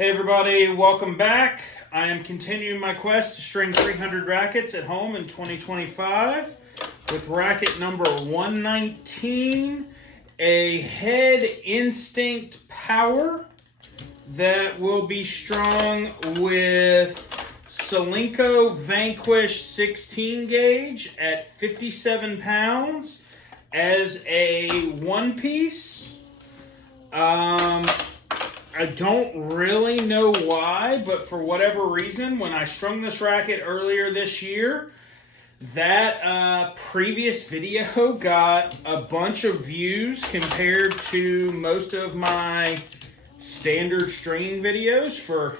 Hey everybody, welcome back. I am continuing my quest to string 300 rackets at home in 2025 with racket number 119, a Head Instinct Power that will be strung with Solinco Vanquish 16 gauge at 57 pounds as a one piece. I don't really know why, but for whatever reason, when I strung this racket earlier this year, that previous video got a bunch of views compared to most of my standard stringing videos for,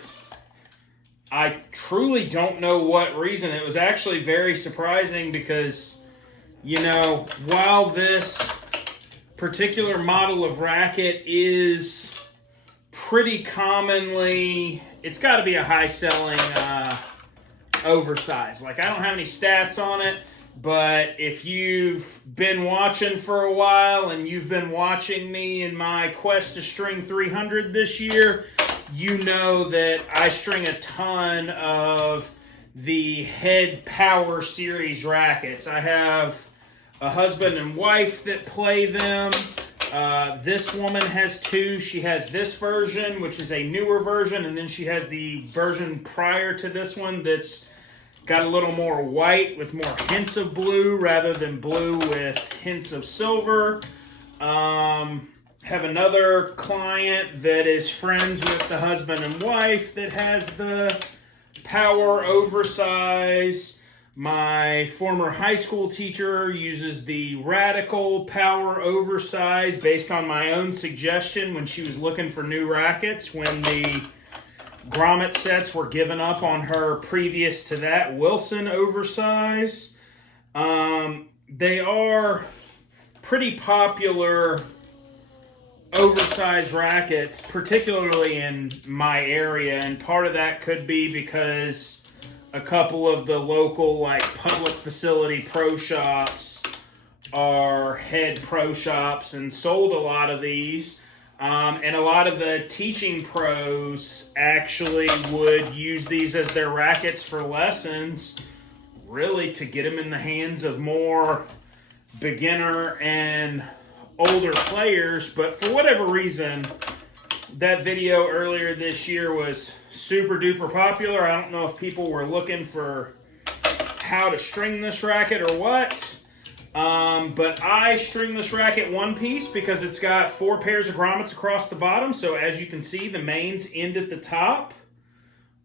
I truly don't know what reason. It was actually very surprising because, you know, while this particular model of racket is pretty commonly, it's got to be a high-selling oversized. Like, I don't have any stats on it, but if you've been watching for a while and you've been watching me in my quest to string 300 this year, you know that I string a ton of the Head Power Series rackets. I have a husband and wife that play them. This woman has two. She has this version, which is a newer version, and then she has the version prior to this one that's got a little more white with more hints of blue rather than blue with hints of silver. Have another client that is friends with the husband and wife that has the Power Oversize. My former high school teacher uses the Radical Power Oversize based on my own suggestion when she was looking for new rackets when the grommet sets were given up on her previous to that Wilson Oversize. They are pretty popular oversized rackets, particularly in my area, and part of that could be because a couple of the local like public facility pro shops are Head pro shops and sold a lot of these. And a lot of the teaching pros actually would use these as their rackets for lessons, really to get them in the hands of more beginner and older players. But for whatever reason, that video earlier this year was super duper popular. I don't know if people were looking for how to string this racket or what. But I string this racket one piece because it's got 4 pairs of grommets across the bottom. So as you can see, the mains end at the top.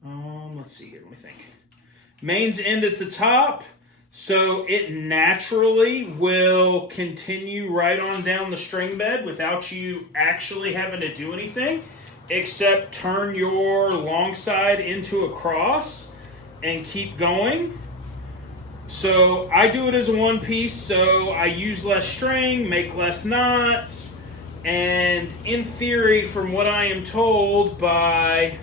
Let's see here, let me think. Mains end at the top. So it naturally will continue right on down the string bed without you actually having to do anything except turn your long side into a cross and keep going. So I do it as a one piece, so I use less string, make less knots, and in theory, from what I am told by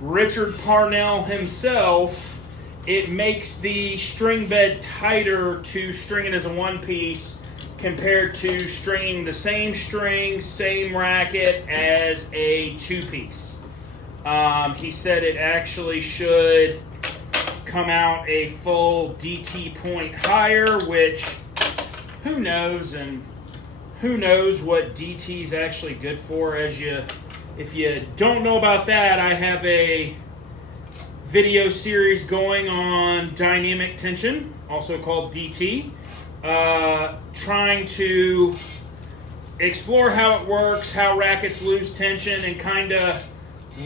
Richard Parnell himself, it makes the string bed tighter to string it as a one piece compared to stringing the same string, same racket as a two piece. He said it actually should come out a full DT point higher, which who knows, and who knows what DT is actually good for. If you don't know about that, I have a video series going on dynamic tension, also called DT, trying to explore how it works, how rackets lose tension, and kind of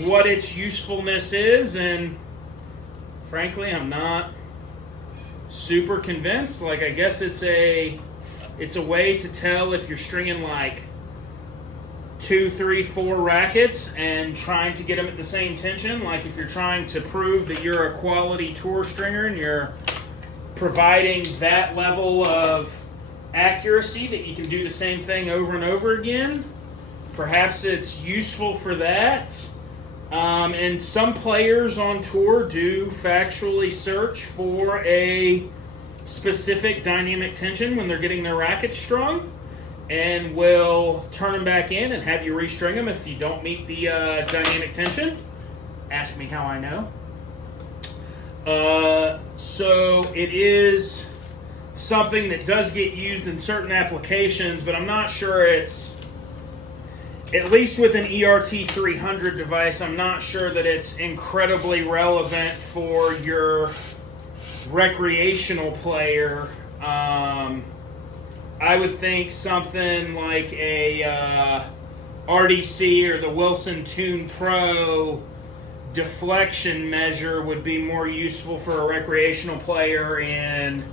what its usefulness is. And frankly, I'm not super convinced. Like, I guess it's a way to tell if you're stringing like 2, 3, 4 rackets and trying to get them at the same tension. Like if you're trying to prove that you're a quality tour stringer and you're providing that level of accuracy that you can do the same thing over and over again, perhaps it's useful for that. And some players on tour do factually search for a specific dynamic tension when they're getting their rackets strung, and will turn them back in and have you restring them if you don't meet the dynamic tension. Ask me how I know. So it is something that does get used in certain applications, but I'm not sure it's, at least with an ERT 300 device, I'm not sure that it's incredibly relevant for your recreational player. I would think something like a RDC or the Wilson Tune Pro deflection measure would be more useful for a recreational player in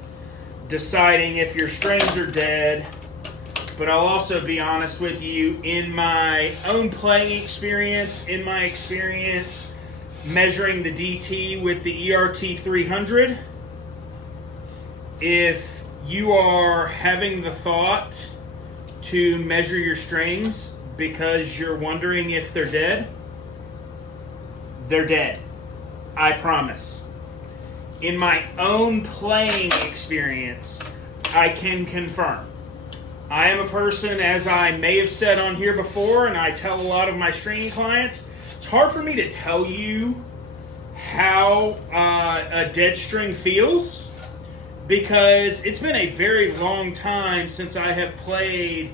deciding if your strings are dead. But I'll also be honest with you, in my own playing experience, measuring the DT with the ERT 300, if you are having the thought to measure your strings because you're wondering if they're dead, they're dead. I promise. In my own playing experience, I can confirm. I am a person, as I may have said on here before, and I tell a lot of my stringing clients, it's hard for me to tell you how a dead string feels, because it's been a very long time since I have played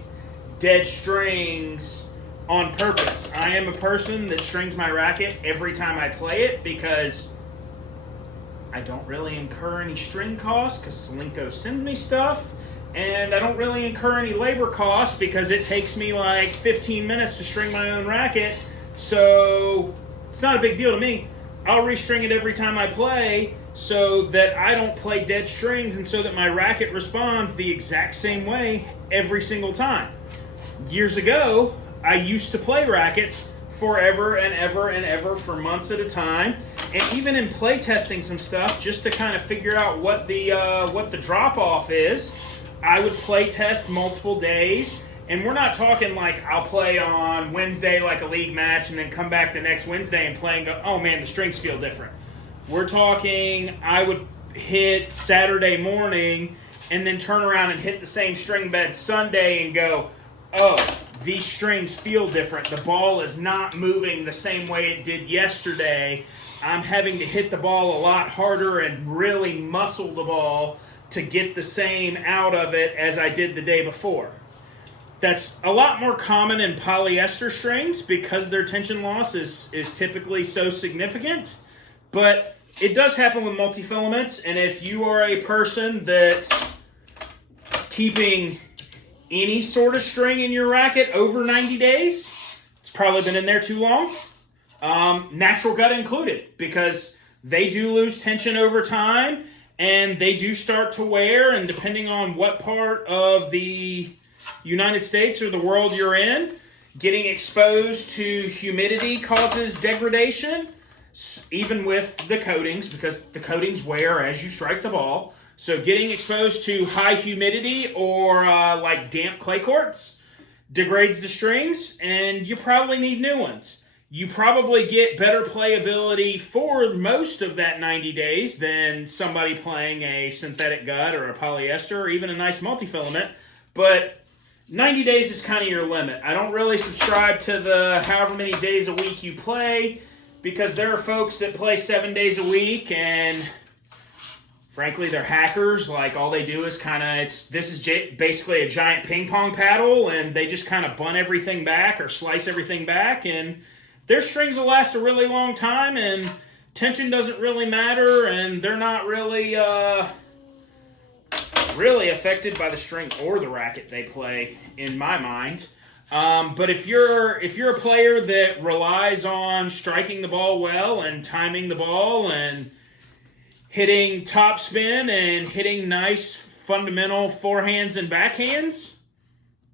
dead strings on purpose. I am a person that strings my racket every time I play it because I don't really incur any string costs because Solinco sends me stuff, and I don't really incur any labor costs because it takes me like 15 minutes to string my own racket, so it's not a big deal to me. I'll restring it every time I play so that I don't play dead strings and so that my racket responds the exact same way every single time. Years ago, I used to play rackets forever and ever and ever for months at a time, and even in play testing some stuff just to kind of figure out what the drop off is, I would play test multiple days. And we're not talking like I'll play on Wednesday like a league match and then come back the next Wednesday and play and go, oh man, the strings feel different. We're talking I would hit Saturday morning and then turn around and hit the same string bed Sunday and go, oh, these strings feel different. The ball is not moving the same way it did yesterday. I'm having to hit the ball a lot harder and really muscle the ball to get the same out of it as I did the day before. That's a lot more common in polyester strings because their tension loss is typically so significant. But it does happen with multifilaments, and if you are a person that's keeping any sort of string in your racket over 90 days, it's probably been in there too long. Natural gut included, because they do lose tension over time, and they do start to wear, and depending on what part of the United States or the world you're in, getting exposed to humidity causes degradation, even with the coatings, because the coatings wear as you strike the ball. So getting exposed to high humidity or like damp clay courts degrades the strings, and you probably need new ones. You probably get better playability for most of that 90 days than somebody playing a synthetic gut or a polyester or even a nice multifilament, but 90 days is kind of your limit. I don't really subscribe to the however many days a week you play, because there are folks that play 7 days a week and frankly they're hackers. Like all they do is this is basically a giant ping pong paddle, and they just kind of bunt everything back or slice everything back, and their strings will last a really long time, and tension doesn't really matter, and they're not really affected by the string or the racket they play, in my mind. But if you're a player that relies on striking the ball well and timing the ball and hitting top spin and hitting nice fundamental forehands and backhands,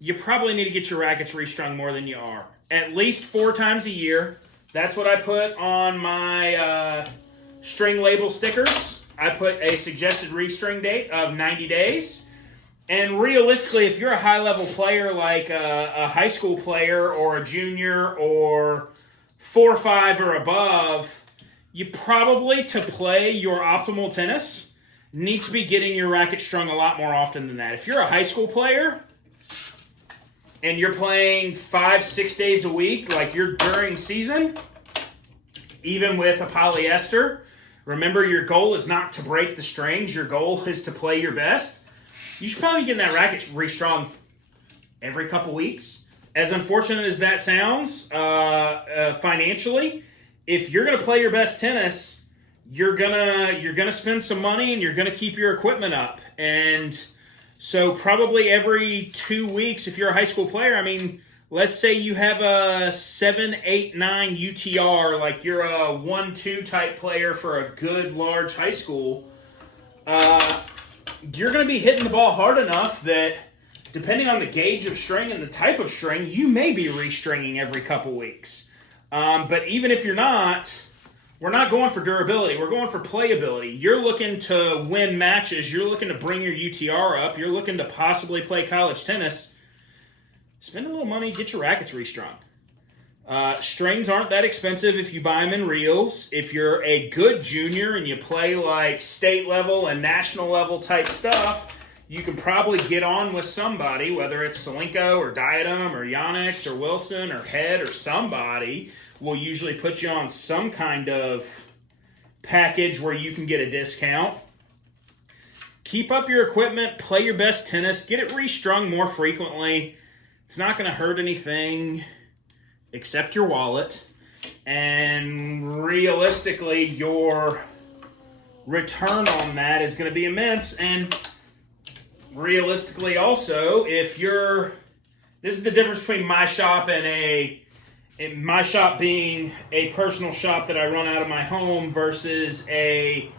you probably need to get your rackets restrung more than you are. At least 4 times a year. That's what I put on my string label stickers. I put a suggested restring date of 90 days. And realistically, if you're a high-level player like a high school player or a junior or 4-5 or above, you probably, to play your optimal tennis, need to be getting your racket strung a lot more often than that. If you're a high school player and you're playing 5-6 days a week, like you're during season, even with a polyester, remember your goal is not to break the strings. Your goal is to play your best. You should probably get that racket restrung every couple weeks. As unfortunate as that sounds, financially, if you're going to play your best tennis, you're gonna spend some money and you're gonna keep your equipment up. And so probably every 2 weeks, if you're a high school player, I mean, let's say you have a 7, 8, 9 UTR, like you're a 1-2 type player for a good large high school, you're going to be hitting the ball hard enough that depending on the gauge of string and the type of string, you may be restringing every couple weeks. But even if you're not, we're not going for durability. We're going for playability. You're looking to win matches. You're looking to bring your UTR up. You're looking to possibly play college tennis. Spend a little money, get your rackets restrung. Strings aren't that expensive if you buy them in reels. If you're a good junior and you play like state level and national level type stuff, you can probably get on with somebody, whether it's Solinco or Diadem or Yonex or Wilson or Head or somebody will usually put you on some kind of package where you can get a discount. Keep up your equipment, play your best tennis, get it restrung more frequently. It's not going to hurt anything except your wallet. And realistically, your return on that is going to be immense. And realistically also, if you're... This is the difference between my shop and my shop being a personal shop that I run out of my home versus a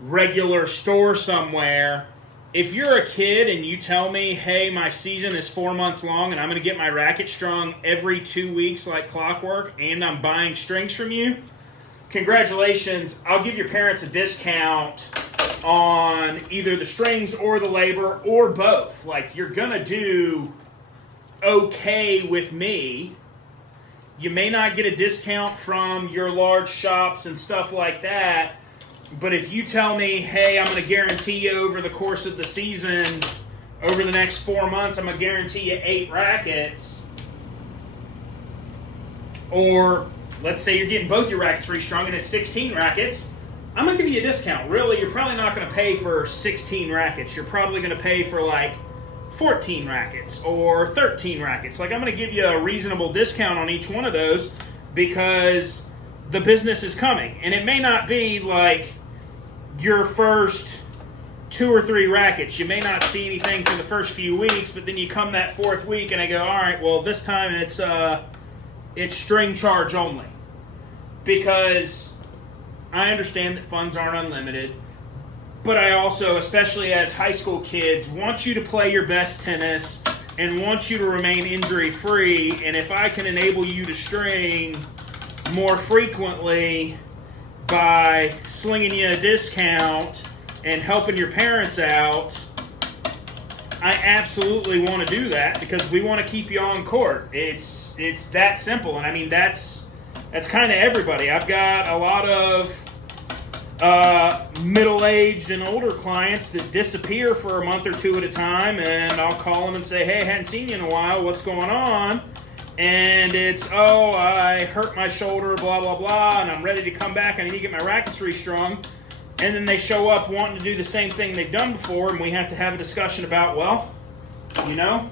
regular store somewhere. If you're a kid and you tell me, hey, my season is 4 months long and I'm going to get my racket strung every 2 weeks like clockwork and I'm buying strings from you, congratulations. I'll give your parents a discount on either the strings or the labor or both. Like, you're going to do okay with me. You may not get a discount from your large shops and stuff like that, but if you tell me, hey, I'm going to guarantee you over the course of the season, over the next 4 months, I'm going to guarantee you 8 rackets, or let's say you're getting both your rackets restrung and it's 16 rackets, I'm going to give you a discount. Really, you're probably not going to pay for 16 rackets. You're probably going to pay for like 14 rackets or 13 rackets. Like, I'm going to give you a reasonable discount on each one of those because the business is coming. And it may not be like your first 2 or 3 rackets. You may not see anything for the first few weeks, but then you come that 4th week and I go, all right, well, this time it's string charge only. Because I understand that funds aren't unlimited. But I also, especially as high school kids, want you to play your best tennis and want you to remain injury-free. And if I can enable you to string more frequently by slinging you a discount and helping your parents out, I absolutely want to do that because we want to keep you on court. It's that simple. And I mean, that's kind of everybody. I've got a lot of middle-aged and older clients that disappear for a month or 2 at a time, and I'll call them and say, hey, I hadn't seen you in a while, what's going on? And it's, oh, I hurt my shoulder, blah, blah, blah, and I'm ready to come back, I need to get my rackets restrung. And then they show up wanting to do the same thing they've done before, and we have to have a discussion about, well, you know,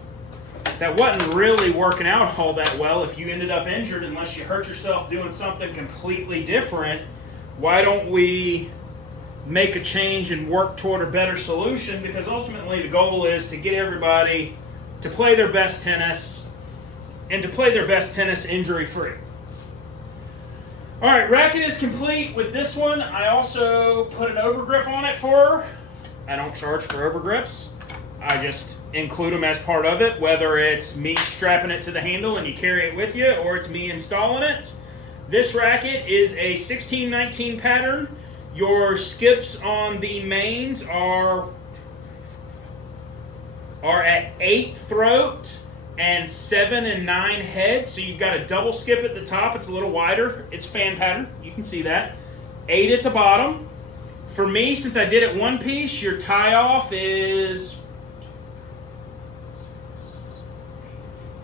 that wasn't really working out all that well if you ended up injured unless you hurt yourself doing something completely different. Why don't we make a change and work toward a better solution? Because ultimately the goal is to get everybody to play their best tennis and to play their best tennis injury-free. All right, racket is complete with this one. I also put an overgrip on it for her. I don't charge for overgrips. I just include them as part of it, whether it's me strapping it to the handle and you carry it with you or it's me installing it. This racket is a 16-19 pattern. Your skips on the mains are at 8 throat and 7 and 9 head. So you've got a double skip at the top. It's a little wider. It's fan pattern. You can see that. 8 at the bottom. For me, since I did it one piece, your tie off is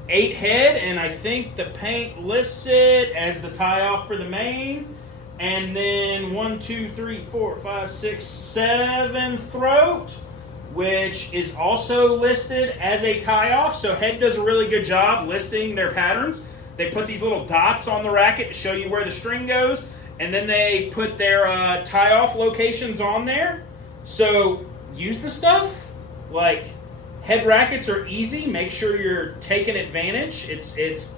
8 head, and I think the paint lists it as the tie off for the main And then 1, 2, 3, 4, 5, 6, 7 throat, which is also listed as a tie-off. So Head does a really good job listing their patterns. They put these little dots on the racket to show you where the string goes, and then they put their tie-off locations on there. So use the stuff. Like, Head rackets are easy. Make sure you're taking advantage. It's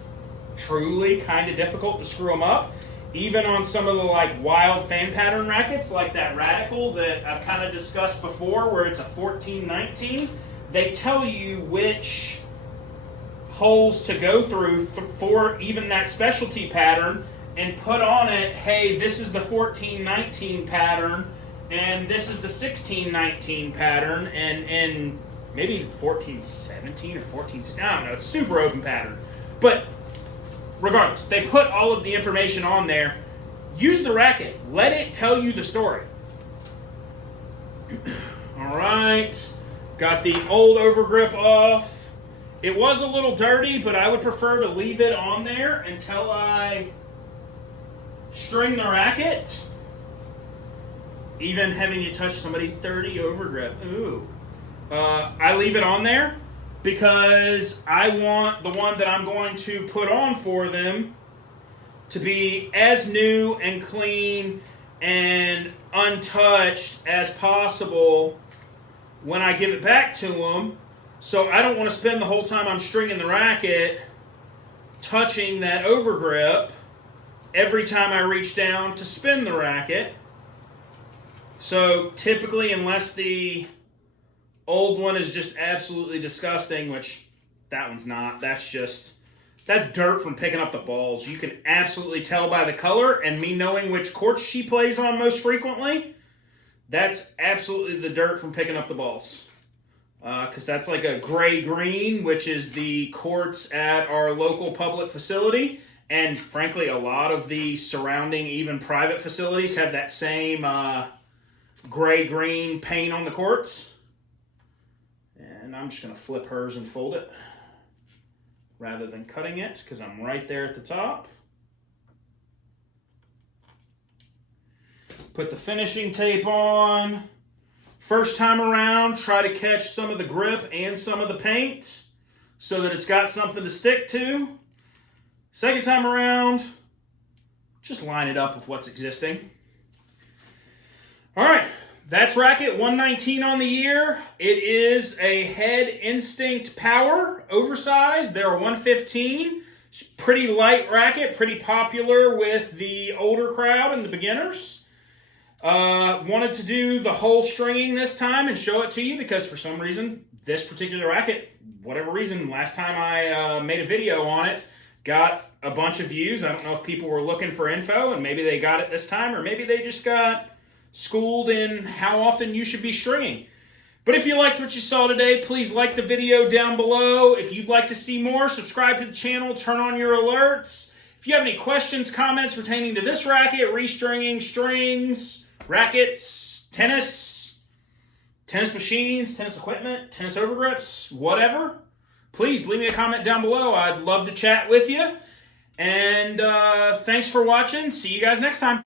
truly kind of difficult to screw them up. Even on some of the like wild fan pattern rackets, like that Radical that I've kind of discussed before, where it's a 14-19, they tell you which holes to go through for even that specialty pattern and put on it, hey, this is the 14-19 pattern and this is the 16-19 pattern and maybe 14-17 or 14-16, I don't know, it's super open pattern. But regardless, they put all of the information on there. Use the racket. Let it tell you the story. All right. Got the old overgrip off. It was a little dirty, but I would prefer to leave it on there until I string the racket. Even having you touch somebody's dirty overgrip. Ooh. I leave it on there because I want the one that I'm going to put on for them to be as new and clean and untouched as possible when I give it back to them. So I don't want to spend the whole time I'm stringing the racket touching that overgrip every time I reach down to spin the racket. So typically, unless the old one is just absolutely disgusting, which that one's not. That's dirt from picking up the balls. You can absolutely tell by the color, and me knowing which courts she plays on most frequently, that's absolutely the dirt from picking up the balls. Because that's like a gray-green, which is the courts at our local public facility. And frankly, a lot of the surrounding, even private facilities have that same gray-green paint on the courts. And I'm just going to flip hers and fold it rather than cutting it because I'm right there at the top. Put the finishing tape on. First time around, try to catch some of the grip and some of the paint so that it's got something to stick to. Second time around, just line it up with what's existing. All right, that's Racket 119 on the year. It is a Head Instinct Power, oversized. They're a 115. It's pretty light racket, pretty popular with the older crowd and the beginners. Wanted to do the whole stringing this time and show it to you because for some reason, this particular racket, whatever reason, last time I made a video on it, got a bunch of views. I don't know if people were looking for info and maybe they got it this time or maybe they just got schooled in how often you should be stringing. But if you liked what you saw today, please like the video down below. If you'd like to see more, subscribe to the channel, turn on your alerts. If you have any questions, comments pertaining to this racket, restringing, strings, rackets, tennis machines, tennis equipment, tennis overgrips, whatever, please leave me a comment down below. I'd love to chat with you. And thanks for watching. See you guys next time.